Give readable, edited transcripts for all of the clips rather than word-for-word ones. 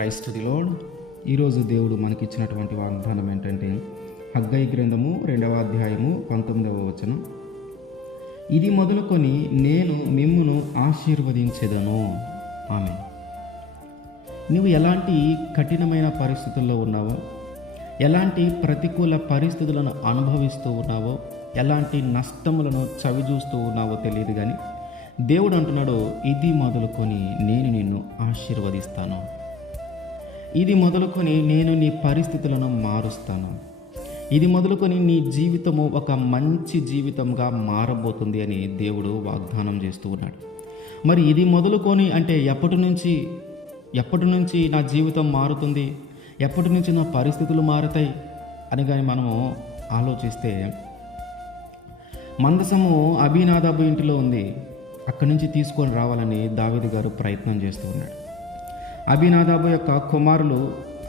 Christ the lord. ఈరోజు దేవుడు మనకిచ్చినటువంటి వాగ్దానం ఏంటంటే హగ్గయి గ్రంథము 2వ అధ్యాయము 19వ వచనం. ఇది మొదలుకొని నేను మిమ్మును ఆశీర్వదించెదను. ఆమె. నువ్వు ఎలాంటి కఠినమైన పరిస్థితుల్లో ఉన్నావో, ఎలాంటి ప్రతికూల పరిస్థితులను అనుభవిస్తూ ఉన్నావో, ఎలాంటి నష్టములను చవిచూస్తూ ఉన్నావో తెలియదు, కానీ దేవుడు అంటున్నాడు, ఇది మొదలుకొని నేను నిన్ను ఆశీర్వదిస్తాను. ఇది మొదలుకొని నేను నీ పరిస్థితులను మారుస్తాను. ఇది మొదలుకొని నీ జీవితము ఒక మంచి జీవితంగా మారబోతుంది అని దేవుడు వాగ్దానం చేస్తూ ఉన్నాడు. మరి ఇది మొదలుకొని అంటే ఎప్పటి నుంచి నా జీవితం మారుతుంది, ఎప్పటి నుంచి నా పరిస్థితులు మారుతాయి అని కానీ మనము ఆలోచిస్తే, మందసము అబీనాదాబు ఇంటిలో ఉంది. అక్కడి నుంచి తీసుకొని రావాలని దావీదు గారు ప్రయత్నం చేస్తూ ఉన్నాడు. అబీనాదాబు యొక్క కుమారులు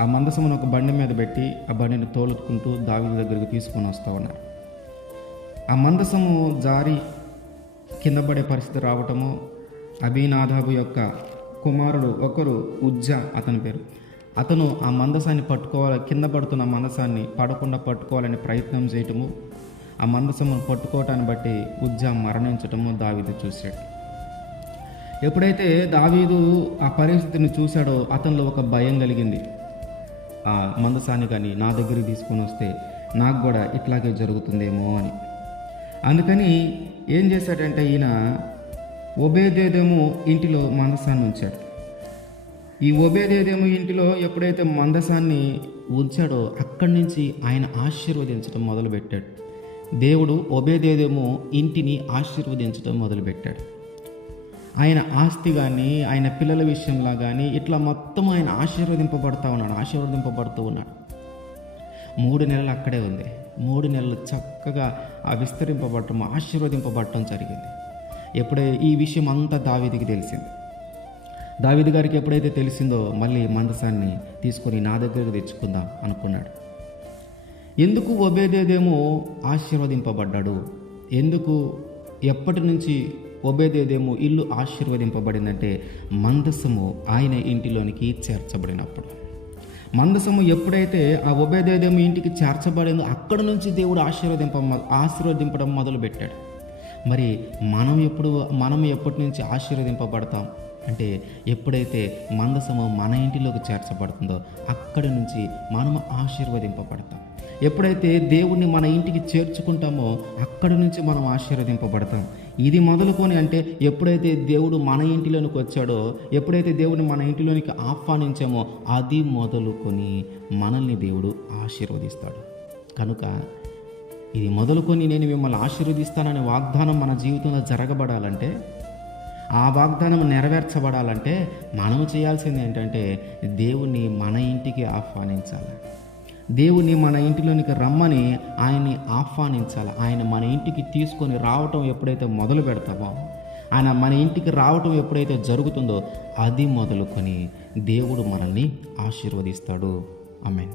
ఆ మందసమును ఒక బండి మీద పెట్టి ఆ బండిని తోలుకుంటూ దావీదు దగ్గరికి తీసుకొని వస్తూ ఉన్నారు. ఆ మందసము జారి కింద పడే పరిస్థితి రావటము, అబీనాదాబు యొక్క కుమారుడు ఒకరు ఉజ్జా అతని పేరు, అతను ఆ మందసాన్ని కింద పడుతున్న మందసాన్ని పడకుండా పట్టుకోవాలని ప్రయత్నం చేయటము, ఆ మందసమును పట్టుకోవటాన్ని బట్టి ఉజ్జా మరణించటము దావీదు చూశాడు. ఎప్పుడైతే దావీదు ఆ పరిస్థితిని చూశాడో అతనిలో ఒక భయం కలిగింది. ఆ మందసాన్ని కానీ నా దగ్గరికి తీసుకొని వస్తే నాకు కూడా ఇట్లాగే జరుగుతుందేమో అని. అందుకని ఏం చేశాడంటే ఈయన ఓబేదేదోము ఇంటిలో మందసాన్ని ఉంచాడు. ఈ ఓబేదేదోము ఇంటిలో ఎప్పుడైతే మందసాన్ని ఉంచాడో అక్కడి నుంచి ఆయన ఆశీర్వదించడం మొదలుపెట్టాడు. దేవుడు ఓబేదేదోము ఇంటిని ఆశీర్వదించడం మొదలుపెట్టాడు. ఆయన ఆస్తి కానీ, ఆయన పిల్లల విషయంలో కానీ ఇట్లా మొత్తం ఆయన ఆశీర్వదింపబడుతూ ఉన్నాడు. 3 నెలలు అక్కడే ఉంది. 3 నెలలు చక్కగా ఆశీర్వదింపబడటం జరిగింది. ఈ విషయం అంతా దావీదుకి తెలిసింది. దావీదు గారికి ఎప్పుడైతే తెలిసిందో మళ్ళీ మందసాన్ని తీసుకొని నా దగ్గరకు తెచ్చుకుందాం అనుకున్నాడు. ఎందుకు ఓబేదేదోము ఆశీర్వదింపబడ్డాడు? ఎప్పటి నుంచి ఓబేదేదోము ఇల్లు ఆశీర్వదింపబడిందంటే మందసము ఆయన ఇంటిలోనికి చేర్చబడినప్పుడు. మందసము ఎప్పుడైతే ఆ ఓబేదేదోము ఇంటికి చేర్చబడిందో అక్కడి నుంచి దేవుడు ఆశీర్వదింపడం మొదలుపెట్టాడు. మరి మనం ఎప్పటి నుంచి ఆశీర్వదింపబడతాం అంటే ఎప్పుడైతే మందసము మన ఇంటిలోకి చేర్చబడుతుందో అక్కడి నుంచి మనం ఆశీర్వదింపబడతాం. ఎప్పుడైతే దేవుణ్ణి మన ఇంటికి చేర్చుకుంటామో అక్కడి నుంచి మనం ఆశీర్వదింపబడతాం. ఇది మొదలుకొని అంటే ఎప్పుడైతే దేవుడు మన ఇంటిలోనికి వచ్చాడో, ఎప్పుడైతే దేవుడిని మన ఇంటిలోనికి ఆహ్వానించామో అది మొదలుకొని మనల్ని దేవుడు ఆశీర్వదిస్తాడు. కనుక ఇది మొదలుకొని నేను మిమ్మల్ని ఆశీర్వదిస్తాననే వాగ్దానం మన జీవితంలో జరగబడాలంటే, ఆ వాగ్దానం నెరవేర్చబడాలంటే మనం చేయాల్సింది ఏంటంటే దేవుణ్ణి మన ఇంటికి ఆహ్వానించాలి. దేవుణ్ణి మన ఇంటిలోనికి రమ్మని ఆయన్ని ఆహ్వానించాలి. ఆయన మన ఇంటికి తీసుకొని రావటం ఎప్పుడైతే మొదలు పెడతామో, ఆయన మన ఇంటికి రావటం ఎప్పుడైతే జరుగుతుందో అది మొదలుకొని దేవుడు మనల్ని ఆశీర్వదిస్తాడు. ఆమేన్.